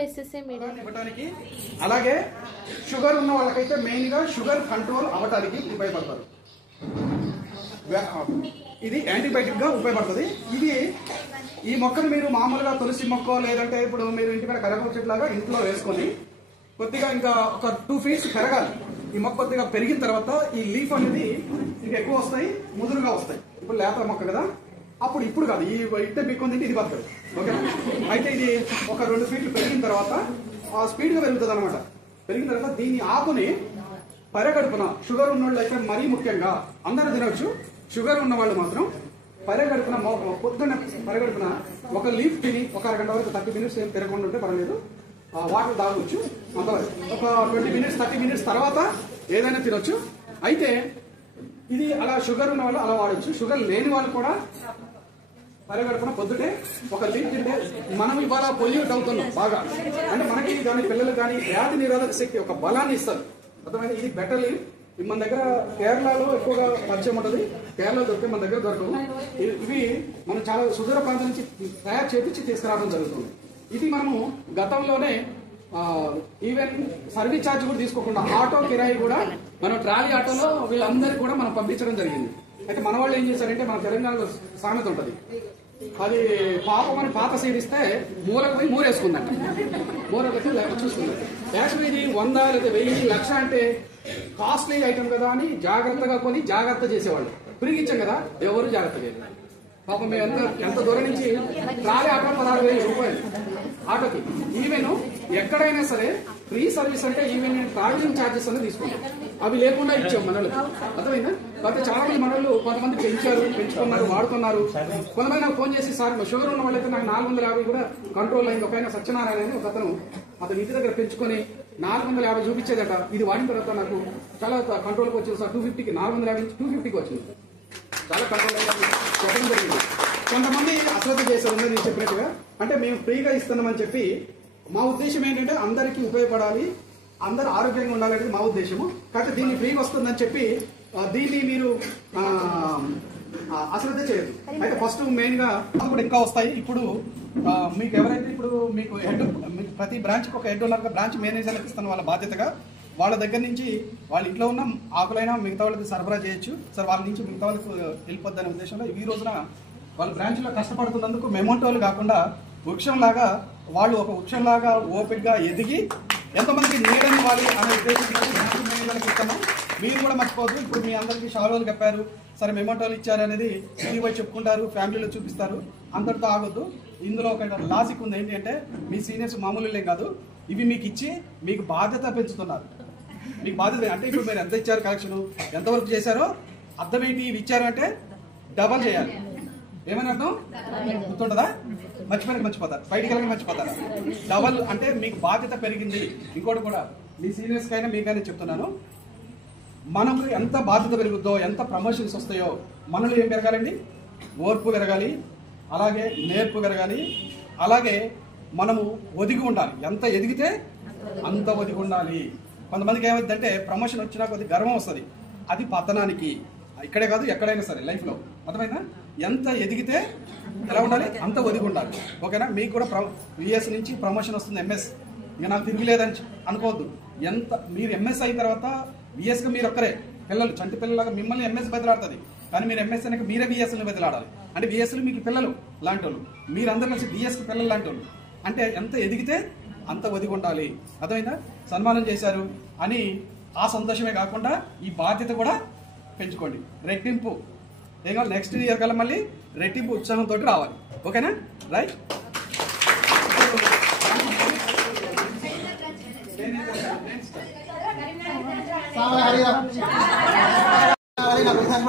ఇవ్వడానికి, అలాగే షుగర్ ఉన్న వాళ్ళకైతే మెయిన్ గా షుగర్ కంట్రోల్ అవ్వడానికి ఉపయోగపడతారు. ఇది యాంటీబయాటిక్ గా ఉపయోగపడుతుంది. ఇది ఈ మొక్కను మీరు మామూలుగా తులసి మొక్క లేదంటే ఇప్పుడు మీరు ఇంటి మీద కరివేపాకు చెట్టు లాగా ఇంట్లో వేసుకొని కొద్దిగా ఇంకా ఒక 2 feet పెరగాలి. ఈ మొక్క కొద్దిగా పెరిగిన తర్వాత ఈ లీఫ్ అనేది ఇంకా ఎక్కువ వస్తాయి, ముదురుగా వస్తాయి. ఇప్పుడు లేత మొక్క కదా, అప్పుడు ఇప్పుడు కాదు, ఈ ఇట్టే బిక్కుంది ఇది బతకదు. ఓకేనా? అయితే ఇది ఒక 2 feet పెరిగిన తర్వాత స్పీడ్ గా పెరుగుతుంది అనమాట. పెరిగిన తర్వాత దీన్ని ఆకుని పరగడుపున, షుగర్ ఉన్న వాళ్ళు అయితే మరీ ముఖ్యంగా అందరూ తినవచ్చు, షుగర్ ఉన్న వాళ్ళు మాత్రం పరగడుపున పొద్దున్న పరగడుపున ఒక లీఫ్ తిని ఒక అరగంట వరకు 30 minutes ఏం తిరగకుండా ఉంటే పర్వాలేదు, వాటర్ తాగవచ్చు. అంతవరకు ఒక 20 minutes 30 minutes తర్వాత ఏదైనా తినొచ్చు. అయితే ఇది అలా షుగర్ ఉన్న వాళ్ళు అలా వాడచ్చు. షుగర్ లేని వాళ్ళు కూడా పరగడుపున పొద్దుటే ఒక లీఫ్ తింటే, మనం ఇవాళ పొల్యూట్ అవుతున్నాం బాగా, అంటే మనకి కానీ పిల్లలు కానీ వ్యాధి నిరోధక శక్తి ఒక బలాన్ని ఇస్తారు. అర్థమైనా? ఇది బెటర్ లీఫ్. మన దగ్గర కేరళలో ఎక్కువగా పరిచయం ఉంటుంది, కేరళలో దొరికే మన దగ్గర దొరకవు. ఇవి మనం చాలా సుదూర ప్రాంతం నుంచి తయారు చేపించి తీసుకురావడం జరుగుతుంది. ఇది మనము గతంలోనే ఈవెన్ సర్వీస్ ఛార్జ్ కూడా తీసుకోకుండా ఆటో కిరాయి కూడా మనం ట్రాలీ ఆటోలో వీళ్ళందరికీ కూడా మనం పంపించడం జరిగింది. అయితే మన వాళ్ళు ఏం చేశారంటే, మన తెలంగాణలో సామెత ఉంటుంది, అది పాపం అని పాత సీడిస్తే మూలకు పోయి మూరేసుకుందంట. మూరకొచ్చి చూసుకుంది. యాక్చువల్లీ ఇది 100 లేదా 1000 1,00,000 అంటే కాస్ట్లీ ఐటమ్ కదా అని జాగ్రత్తగా కొని జాగ్రత్త చేసేవాళ్ళు. ఫ్రీగా ఇచ్చాం కదా, ఎవరు జాగ్రత్త లేదు. పాపం మేము ఎంత దూరం నుంచి ట్రాలీ ఆటో 16,000 రూపాయలు ఆటోకి. ఈవెన్ ఎక్కడైనా సరే ఫ్రీ సర్వీస్ అంటే ఈవెన్ ట్రావెలింగ్ ఛార్జెస్ అనేది తీసుకుంటాం, అవి లేకుండా ఇచ్చాం మనల్ని. అర్థమైందా? కాకపోతే చాలా మంది మనల్ని కొంతమంది పెంచుకున్నారు, వాడుతున్నారు. కొంతమంది నాకు ఫోన్ చేసి, సార్ షుగర్ ఉన్న వాళ్ళైతే నాకు 450 కూడా కంట్రోల్ అయింది. ఒక సత్యనారాయణ అని ఒక అతను ఇంటి దగ్గర పెంచుకొని 450 చూపించేదట. ఇది వాడిన తర్వాత నాకు చాలా కంట్రోల్కి వచ్చింది సార్. 250కి 450 నుంచి 250కి వచ్చింది. చాలా కంట్రోల్ చెప్పడం జరిగింది. కొంతమంది అశ్రద్ధ చేశారు నేను చెప్పినట్టుగా. అంటే మేము ఫ్రీగా ఇస్తున్నామని చెప్పి, మా ఉద్దేశం ఏంటంటే అందరికీ ఉపయోగపడాలి, అందరూ ఆరోగ్యంగా ఉండాలనేది మా ఉద్దేశము. కాబట్టి దీన్ని ఫ్రీగా వస్తుందని చెప్పి దీన్ని మీరు అశ్రద్ధ చేయదు. అయితే ఫస్ట్ మెయిన్ గా కూడా ఇంకా వస్తాయి. ఇప్పుడు మీకు ఎవరైతే ఇప్పుడు మీకు హెడ్, ప్రతి బ్రాంచ్కి ఒక హెడ్ ఉన్నారు, బ్రాంచ్ మేనేజర్లకు ఇస్తున్న వాళ్ళ బాధ్యతగా వాళ్ళ దగ్గర నుంచి వాళ్ళ ఇంట్లో ఉన్న ఆకులైనా మిగతా వాళ్ళకి సరఫరా చేయొచ్చు సార్. వాళ్ళ నుంచి మిగతా వాళ్ళకి వెళ్ళిపోద్దనే ఉద్దేశంలో ఈ రోజున వాళ్ళ బ్రాంచ్లో కష్టపడుతున్నందుకు మెమోటోలు కాకుండా వృక్షంలాగా వాళ్ళు ఒక వృక్షంలాగా ఓపికగా ఎదిగి ఎంతమందికి నీడని ఇవ్వాలి అనే ఉద్దేశంతో మేనేజర్లకు ఇస్తాము. మీరు కూడా మర్చిపోవద్దు. ఇప్పుడు మీ అందరికీ షాలోలు చెప్పారు, సరే మెమోటోలు ఇచ్చారు అనేది ఇంటికి పోయి చెప్పుకుంటారు, ఫ్యామిలీలో చూపిస్తారు, అంతటితో ఆగొద్దు. ఇందులో ఒక లాజిక్ ఉంది. ఏంటి అంటే, మీ సీనియర్స్ మామూలులే కాదు, ఇవి మీకు ఇచ్చి మీకు బాధ్యత పెంచుతున్నారు. మీకు బాధ్యత అంటే ఇప్పుడు మీరు ఎంత ఇచ్చారు, కలెక్షన్ ఎంతవరకు చేశారో అర్థం ఏంటి. ఇవి ఇచ్చారు అంటే డబల్ చేయాలి. ఏమని అర్థం గుర్తుంటుందా? మర్చిపోతారు, బయటికి వెళ్ళి మర్చిపోతారు. డబల్ అంటే మీకు బాధ్యత పెరిగింది. ఇంకోటి కూడా మీ సీనియర్స్ కైనా మీకైనా చెప్తున్నాను, మనకు ఎంత బాధ్యత పెరుగుద్దో, ఎంత ప్రమోషన్స్ వస్తాయో మనలో ఏం పెరగాలండి? ఓర్పు పెరగాలి, అలాగే నేర్పు పెరగాలి, అలాగే మనము ఒదిగి ఉండాలి. ఎంత ఎదిగితే అంత ఒదిగి ఉండాలి. కొంతమందికి ఏమైందంటే ప్రమోషన్ వచ్చినా కొద్దిగా గర్వం వస్తుంది, అది పతనానికి. ఇక్కడే కాదు ఎక్కడైనా సరే లైఫ్లో. అర్థమైందా? ఎంత ఎదిగితే ఎలా ఉండాలి, అంత ఒదిగి ఉండాలి. ఓకేనా? మీకు కూడా విఎస్ నుంచి ప్రమోషన్ వస్తుంది, ఎంఎస్. ఇంకా నాకు తిరిగిలేదని అనుకోవద్దు. ఎంత మీరు ఎంఎస్ అయిన తర్వాత విఎస్గా మీరు ఒక్కరే పిల్లలు, చంటి పిల్లలాగా మిమ్మల్ని ఎంఎస్ బదిలాడుతుంది, కానీ మీరు ఎంఎస్ అయినాక మీరే విఎస్ని బదిలాడాలి. అంటే విఎస్లు మీకు పిల్లలు లాంటి వాళ్ళు, మీరందరూ కలిసి విఎస్కి పిల్లలు లాంటి వాళ్ళు. అంటే ఎంత ఎదిగితే అంత ఒదిగి ఉండాలి. అర్థమైందా? సన్మానం చేశారు అని ఆ సంతోషమే కాకుండా ఈ బాధ్యత కూడా పెంచుకోండి. రెట్టింపు ఏం కావాలి, నెక్స్ట్ ఇయర్ కల్లా మళ్ళీ రెట్టింపు ఉత్సాహంతో రావాలి. ఓకేనా? రైట్.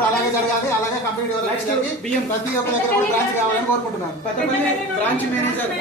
అలాగే జరగాలి, అలాగే కంప్లీట్ బియ్యం ప్రతి ఒక్క దగ్గర బ్రాంచ్ కావాలని కోరుకుంటున్నాను. బ్రాంచ్ మేనేజర్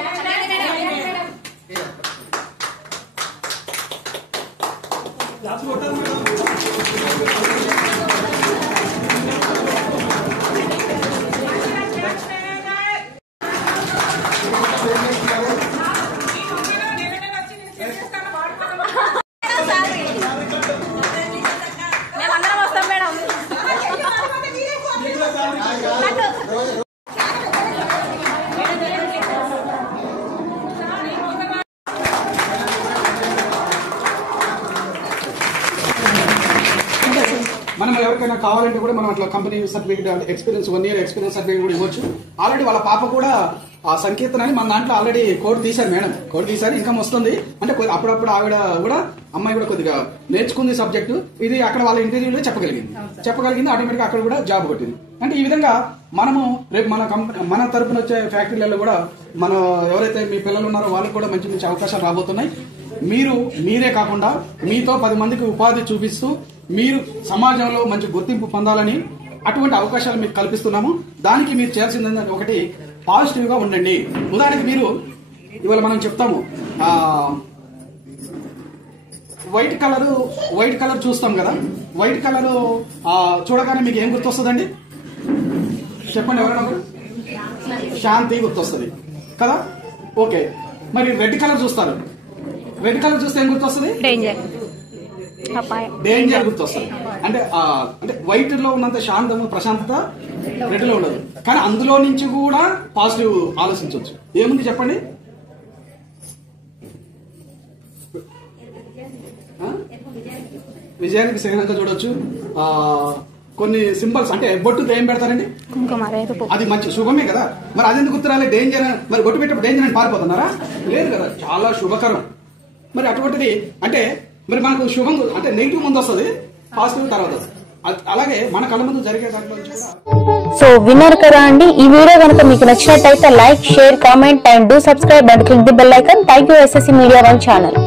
మనకు కావాలంటే కూడా మనం అట్లా company certificate experience 1 year experience certificate కూడా ఇవ్వచ్చు. ఆల్రెడీ వాళ్ళ పాప కూడా ఆ సంకీర్తన అని మన దాంట్లో ఆల్రెడీ కోడ్ తీశారు మేడం, కోడ్ తీశారు, ఇన్కమ్ వస్తుంది. అంటే అప్పుడప్పుడు ఆవిడ కూడా అమ్మాయి కూడా కొద్దిగా నేర్చుకుంది సబ్జెక్టు. ఇది అక్కడ వాళ్ళ ఇంటర్వ్యూలో చెప్పగలిగింది ఆటోమేటిక్ అక్కడ కూడా జాబ్ కొట్టింది. అంటే ఈ విధంగా మనము రేపు మన తరపున వచ్చే ఫ్యాక్టరీలలో కూడా మన ఎవరైతే మీ పిల్లలు ఉన్నారో వాళ్ళకి కూడా మంచి మంచి అవకాశాలు రాబోతున్నాయి. మీరే కాకుండా మీతో 10 మందికి ఉపాధి చూపిస్తూ మీరు సమాజంలో మంచి గుర్తింపు పొందాలని అటువంటి అవకాశాలు మీకు కల్పిస్తున్నాము. దానికి మీరు చేయాల్సింది ఒకటి, పాజిటివ్ గా ఉండండి. ఉదాహరణకి మీరు ఇవాళ మనం చెప్తాము వైట్ కలర్ చూస్తాం కదా, వైట్ కలర్ చూడగానే మీకు ఏం గుర్తొస్తుందండి చెప్పండి ఎవరైనా? శాంతి గుర్తొస్తుంది కదా. ఓకే, మరి రెడ్ కలర్ చూస్తారు, రెడ్ కలర్ చూస్తే ఏం గుర్తొస్తుంది? డేంజర్ గుర్తొస్తుంది. అంటే వైట్ లో ఉన్నంత శాంతము ప్రశాంతత రెడ్ లో ఉండదు. కానీ అందులో నుంచి కూడా పాజిటివ్ ఆలోచించవచ్చు. ఏముంది చెప్పండి? విజయానికి చిహ్నంగా చూడొచ్చు. కొన్ని సింబల్స్ అంటే బొట్టుతో ఏం పెడతారండి? అది మంచి శుభమే కదా. మరి అదెందుకు గుర్తురాలి? డేంజర్. మరి బొట్టు పెట్టినప్పుడు డేంజర్ అని పారిపోతున్నారా? లేదు కదా, చాలా శుభకరం. మరి అటువంటిది అంటే మరి మనకు శుభం అంటే నెగిటివ్ ముందు వస్తుంది, పాజిటివ్ తర్వాత. అలాగే మన కళ్ళ ముందు జరిగే దాంట్లో సో విన్నారు కదా అండి. ఈ వీడియో కనుక మీకు నచ్చినట్టయితే like, share, comment and do subscribe and click the bell icon. Thank you SSC Media One channel.